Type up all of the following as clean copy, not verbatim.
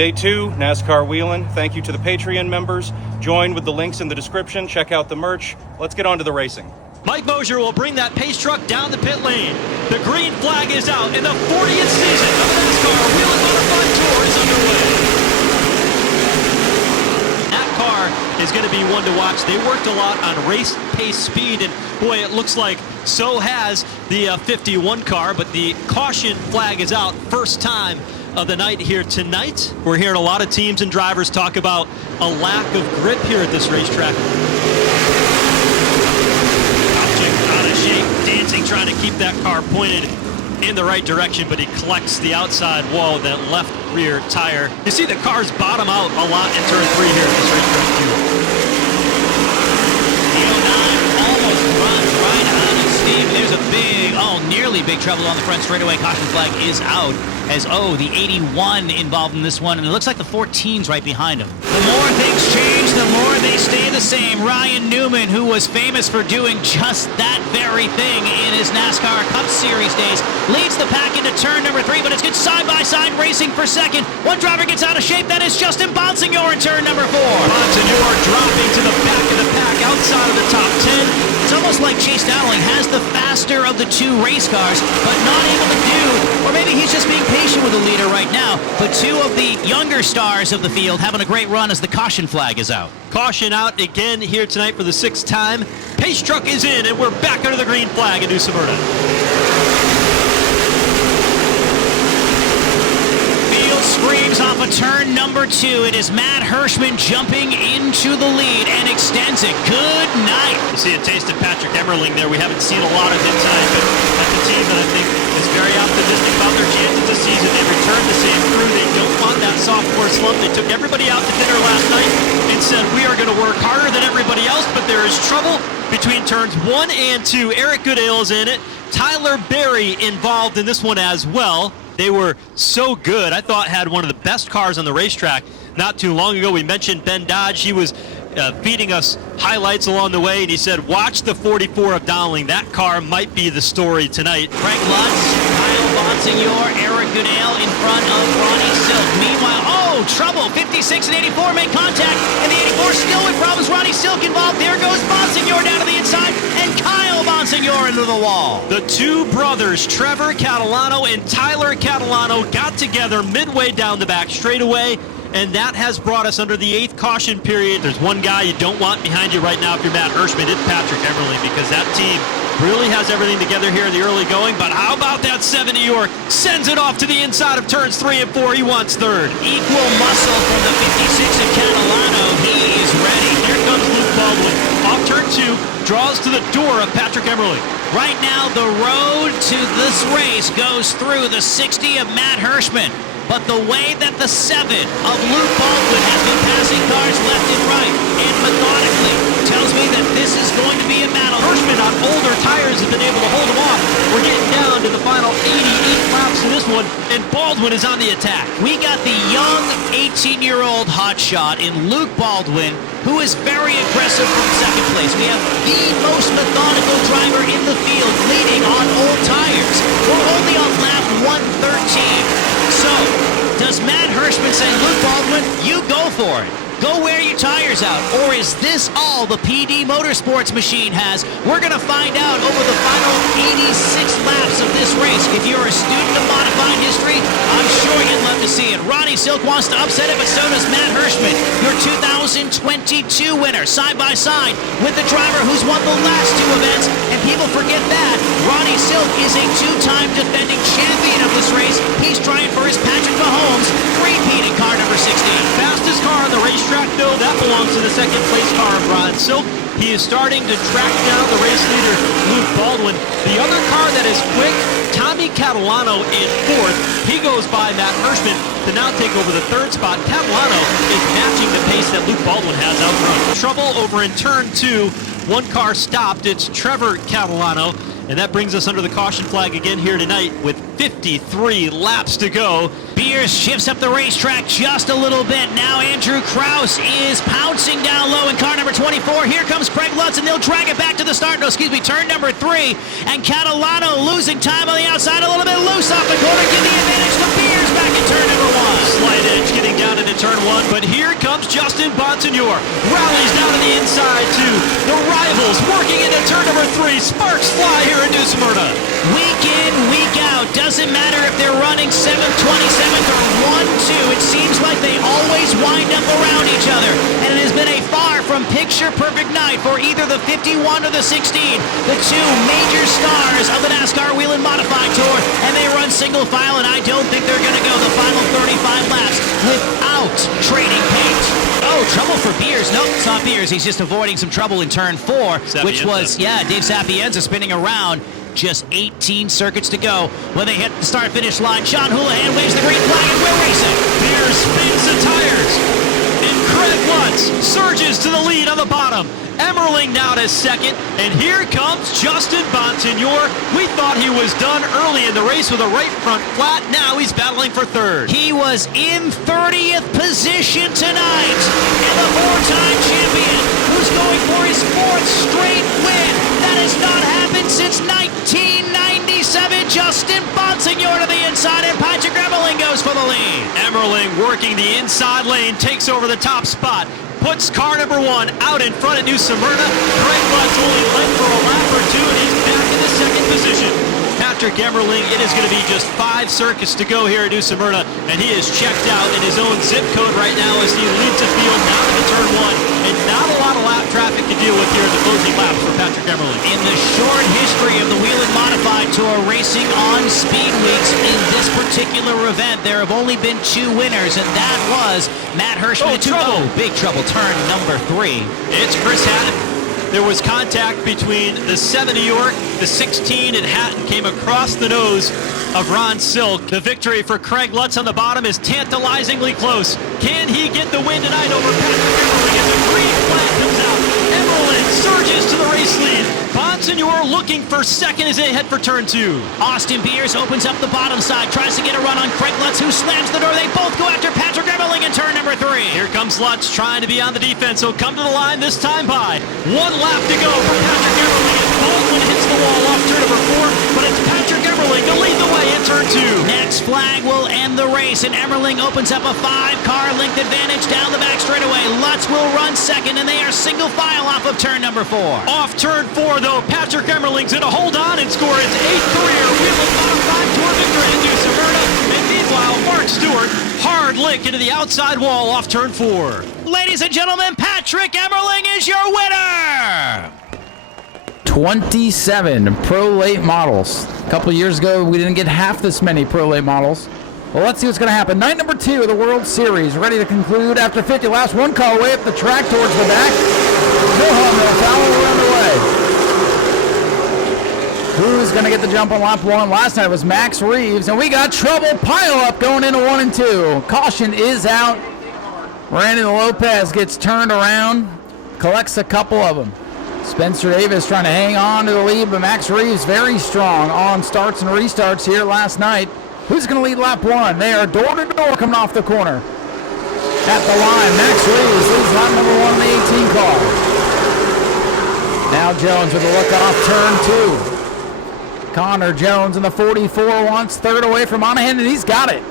Day 2, NASCAR Whelen. Thank you to the Patreon members. Join with the links in the description. Check out the merch. Let's get on to the racing. Mike Mosier will bring that pace truck down the pit lane. The green flag is out, and the 40th season of the NASCAR Whelen Modified Tour is underway. That car is going to be one to watch. They worked a lot on race pace speed, and boy, it looks like so has the 51 car, but the caution flag is out. First time of the night here tonight. We're hearing a lot of teams and drivers talk about a lack of grip here at this racetrack. Out of shape, dancing, trying to keep that car pointed in the right direction, but he collects the outside wall of that left rear tire. You see the cars bottom out a lot in turn 3 here at this racetrack too. The 09 almost runs right out of steam. There's a big, nearly big trouble on the front straightaway. Caution flag is out as, the 81 involved in this one, and it looks like the 14's right behind him. The more things change, the more they stay the same. Ryan Newman, who was famous for doing just that very thing in his NASCAR Cup Series days, leads the pack into turn number 3, but it's good side-by-side racing for second. One driver gets out of shape. That is Justin Bonsignor in turn number 4. Bonsignor dropping to the back of the pack outside of the top 10. It's almost like Chase Dowling has the faster of the 2 race cars, but not able to do, or maybe he's just being patient with the leader right now, but 2 of the younger stars of the field having a great run as the caution flag is out. Caution out again here tonight for the 6th time. Pace truck is in, and we're back under the green flag in Smyrna. Field screams off of turn number 2. It is Matt Hirschman jumping into the lead and extends it. Good night. You see a taste of Patrick Emmerling there. We haven't seen a lot of him tonight, but that's a team that I think is very optimistic about their chances this season. They returned the same crew. They don't want that sophomore slump. They took everybody out to dinner last night and said, we are going to work harder than everybody else, but there is trouble between turns 1 and 2. Eric Goodale is in it. Tyler Berry involved in this one as well. They were so good. I thought had one of the best cars on the racetrack not too long ago. We mentioned Ben Dodge. He was feeding us highlights along the way, and he said, watch the 44 of Dowling. That car might be the story tonight. Craig Lutz, Kyle Bonsignor, Eric Goodale in front of Ronnie Silk. Meanwhile, trouble. 56 and 84 make contact, and the 84 still with problems. Ronnie Silk involved. There goes Bonsignor down to the inside, and Kyle Bonsignor into the wall. The 2 brothers, Trevor Catalano and Tyler Catalano, got together midway down the back straightaway, and that has brought us under the 8th caution period. There's one guy you don't want behind you right now if you're Matt Hirschman. It's Patrick Emmerling, because that team really has everything together here in the early going. But how about that 70 York? Sends it off to the inside of turns 3 and 4. He wants 3rd. Equal muscle from the 56 of Catalano. He is ready. Here comes Luke Baldwin. Off turn 2, draws to the door of Patrick Emmerling. Right now, the road to this race goes through the 60 of Matt Hirschman. But the way that the 7 of Luke Baldwin has been passing cars left and right and methodically tells me that this is going to be a battle. Hirschman on older tires has been able to hold him off. We're getting down to the final 88 laps in this one, and Baldwin is on the attack. We got the young 18-year-old hotshot in Luke Baldwin, who is very aggressive from 2nd place. We have the most methodical driver in the field leading on old tires. We're only on lap 113. So, does Matt Hirschman say, Luke Baldwin, you go for it. Go wear your tires out. Or is this all the PD Motorsports machine has? We're going to find out over the final 86 laps of this race. If you're a student of modified history, I'm sure you'd love to see it. Ronnie Silk wants to upset it, but so does Matt Hirschman, your 2022 winner, side by side with the driver who's won the last 2 events. And people forget that. Ronnie Silk is a 2-time defending champion of this race. He's trying for his Patrick Mahomes three-peating car number 16. Fastest car on the racetrack, though, that belongs to the 2nd place car of Ron Silk. He is starting to track down the race leader, Luke Baldwin. The other car that is quick, Tommy Catalano in 4th. He goes by Matt Hirschman to now take over the 3rd spot. Catalano is matching the pace that Luke Baldwin has out front. Trouble over in turn 2. One car stopped. It's Trevor Catalano. And that brings us under the caution flag again here tonight with 53 laps to go. Beers shifts up the racetrack just a little bit. Now Andrew Krause is pouncing down low in car number 24. Here comes Craig Lutz, and they'll drag it back to the start. No, excuse me, turn number 3. And Catalano losing time on the outside, a little bit loose off the corner. Give the advantage to Beers back in turn number 1. Slight edge getting down into turn one, but here comes Justin Bonsignor. Rallies down to the inside too. The rivals working into turn number 3. Sparks fly here in New Smyrna. Week in, week out, doesn't matter if they're running 7th, 27th, or 1-2. It seems like they always wind up around each other. And it has been a far from picture-perfect night for either the 51 or the 16, the two major stars of the NASCAR Whelen Modified Tour. And they run single file, and I don't think they're going to go the final 35 laps without trading paint. Oh, trouble for Beers. Nope, it's not Beers. He's just avoiding some trouble in turn 4, which was, Dave Sapienza spinning around. Just 18 circuits to go when they hit the start-finish line. Sean Houlihan waves the green flag and we're racing. Beers spins the tires. And Craig Lutz surges to the lead on the bottom. Emmerling now to second. And here comes Justin Bonsignor. We thought he was done early in the race with a right front flat. Now he's battling for third. He was in 30th position tonight. And the four-time champion who's going for his 4th straight win. That has not happened since 1997. Justin Bonsignor to the inside, and Patrick Emmerling goes for the lead. Emmerling working the inside lane, takes over the top spot, puts car number 1 out in front of New Smyrna. Craig Lutz only led for a lap or 2, and he's back in the second position. Patrick Emmerling, it is going to be just 5 circuits to go here at New Smyrna, and he is checked out in his own zip code right now as he leads the field now to turn 1, and not a lot of lap traffic to deal with here in the closing laps for Patrick Emmerling. In the short history of the Whelen Modified Tour racing on speed weeks in this particular event, there have only been 2 winners, and that was Matt Hirschman. Big trouble, turn number 3. It's Chris Hatton. There was contact between the 7 of York, the 16, and Hatton came across the nose of Ron Silk. The victory for Craig Lutz on the bottom is tantalizingly close. Can he get the win tonight over Patrick Emmerling as a green flag comes out? Emmerling surges to the race lead. Bonsignor looking for second as they head for turn 2. Austin Beers opens up the bottom side, tries to get a run on Craig Lutz, who slams the door. They both go after Patrick Emmerling in turn number 3. Here comes Lutz trying to be on the defense. He'll come to the line this time by. 1 lap to go for Patrick Emmerling as Baldwin hits the wall off turn number 4, but it's Patrick Emmerling to lead the way in turn 2. Next flag will end the race, and Emmerling opens up a 5-car length advantage down the back straightaway. Lutz will run second, and they are single file off of turn number 4. Off turn 4, though, Patrick Emmerling's going to hold on and score his 8th career Whelen Modified Tour victory at New Smyrna. And meanwhile, Mark Stewart, hard lick into the outside wall off turn 4. Ladies and gentlemen, Patrick Emmerling is your winner! 27 Pro Late models. A couple years ago, we didn't get half this many Pro Late models. Well, let's see what's going to happen. Night number 2 of the World Series, ready to conclude after 50 laps. 1 car way up the track towards the back. No harm, no foul, we're underway. Who's going to get the jump on lap 1? Last night was Max Reeves, and we got trouble pile up going into 1 and 2. Caution is out. Randy Lopez gets turned around, collects a couple of them. Spencer Davis trying to hang on to the lead, but Max Reeves very strong on starts and restarts here last night. Who's going to lead lap 1? They are door to door coming off the corner. At the line, Max Reeves leads lap number 1 in the 18 car. Now Jones with a look off turn 2. Connor Jones in the 44 wants third away from Monahan, and he's got it.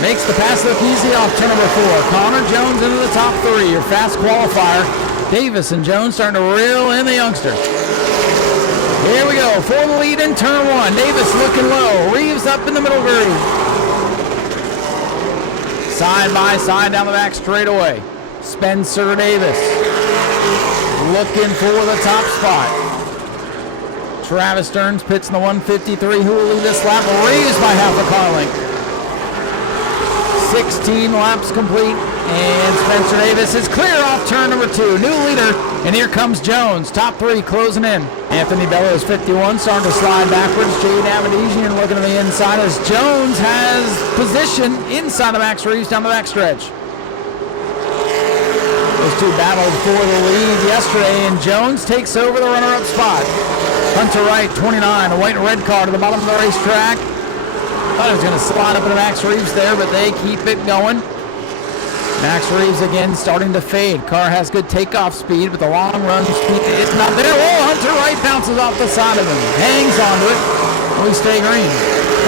Makes the pass look easy off turn number 4. Connor Jones into the top 3, your fast qualifier. Davis and Jones starting to reel in the youngster. Here we go, for the lead in turn 1. Davis looking low, Reeves up in the middle groove. Side by side down the back straightaway. Spencer Davis looking for the top spot. Travis Stearns pits in the 153. Who will lead this lap? Reeves by half a car length. 16 laps complete, and Spencer Davis is clear off turn number 2. New leader, and here comes Jones. Top 3 closing in. Anthony Bellows, 51, starting to slide backwards. Jade Avedisian looking to the inside as Jones has position inside of Max Reeves down the backstretch. Those two battled for the lead yesterday, and Jones takes over the runner-up spot. Hunter Wright, 29, a white and red car to the bottom of the racetrack. Thought he was going to slide up into Max Reeves there, but they keep it going. Max Reeves again starting to fade. Car has good takeoff speed, but the long run speed is not there. Oh, Hunter Wright bounces off the side of him. Hangs onto it. We stay green.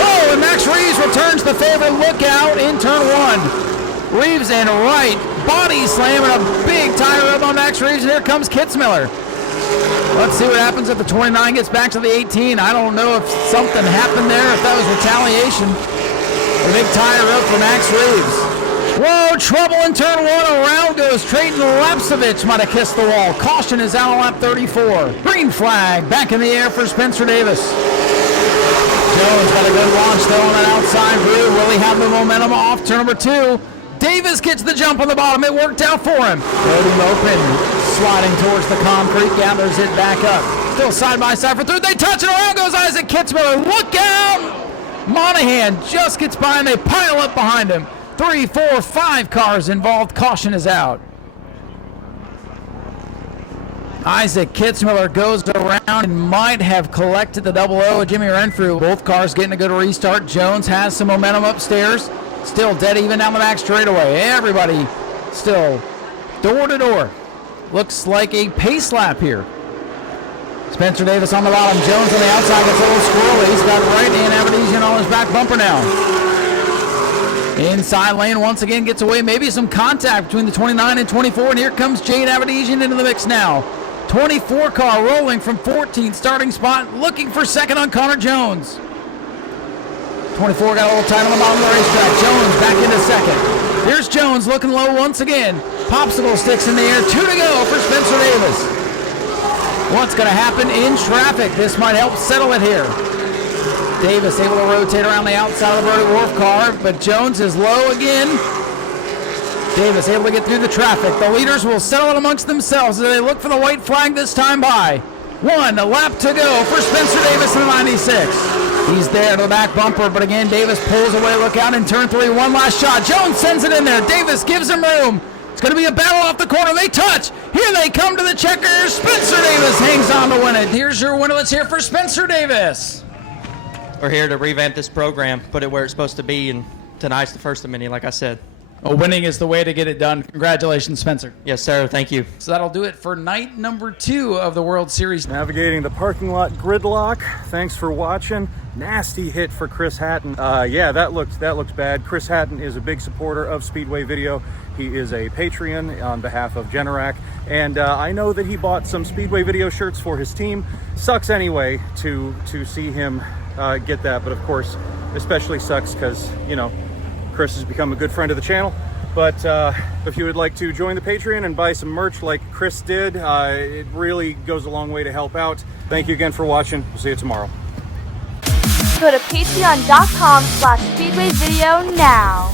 Oh, and Max Reeves returns the favor. Look out in turn 1. Reeves and right, body slam and a big tire up on Max Reeves, and here comes Kitzmiller. Let's see what happens if the 29 gets back to the 18. I don't know if something happened there, if that was retaliation. A big tire up for Max Reeves. Whoa, trouble in turn 1. Around goes Trayton Lapsevich. Might have kissed the wall. Caution is out on lap 34. Green flag back in the air for Spencer Davis. Jones got a good launch though on that outside groove. Really have the momentum off turn number 2. Davis gets the jump on the bottom. It worked out for him. Loading open, sliding towards the concrete, gathers it back up. Still side by side for 3rd. They touch it. Around goes Isaac Kitzmiller. Look out! Monahan just gets by and they pile up behind him. 3, 4, 5 cars involved. Caution is out. Isaac Kitzmiller goes around and might have collected the double O of Jimmy Renfrew. Both cars getting a good restart. Jones has some momentum upstairs. Still dead even down the back straightaway. Everybody still door to door. Looks like a pace lap here. Spencer Davis on the bottom. Jones on the outside gets a little squirrely. He's got right and Averdesian on his back bumper now. Inside lane once again gets away. Maybe some contact between the 29 and 24. And here comes Jade Averdesian into the mix now. 24 car rolling from 14th starting spot. Looking for second on Connor Jones. 24 got a little tight on the bottom of the racetrack. Jones back into second. Here's Jones looking low once again. Popsicle sticks in the air. 2 to go for Spencer Davis. What's going to happen in traffic? This might help settle it here. Davis able to rotate around the outside of the Brody Wharf car, but Jones is low again. Davis able to get through the traffic. The leaders will settle it amongst themselves as they look for the white flag this time by. 1 lap to go for Spencer Davis in the 96. He's there to the back bumper, but again, Davis pulls away. Look out in turn 3. One last shot. Jones sends it in there. Davis gives him room. It's going to be a battle off the corner. They touch. Here they come to the checkers. Spencer Davis hangs on to win it. Here's your winner. Let's hear for Spencer Davis. We're here to revamp this program, put it where it's supposed to be, and tonight's the first of many, like I said. Well, winning is the way to get it done. Congratulations, Spencer. Yes, sir. Thank you. So that'll do it for night number 2 of the World Series. Navigating the parking lot gridlock. Thanks for watching. Nasty hit for Chris Hatton. Yeah, that looked bad. Chris Hatton is a big supporter of Speedway Video. He is a Patreon on behalf of Generac, and I know that he bought some Speedway Video shirts for his team. Sucks anyway to see him get that, but of course, especially sucks because, you know, Chris has become a good friend of the channel. But if you would like to join the Patreon and buy some merch like Chris did, it really goes a long way to help out. Thank you again for watching. We'll see you tomorrow. Go to patreon.com/speedwayvideo now.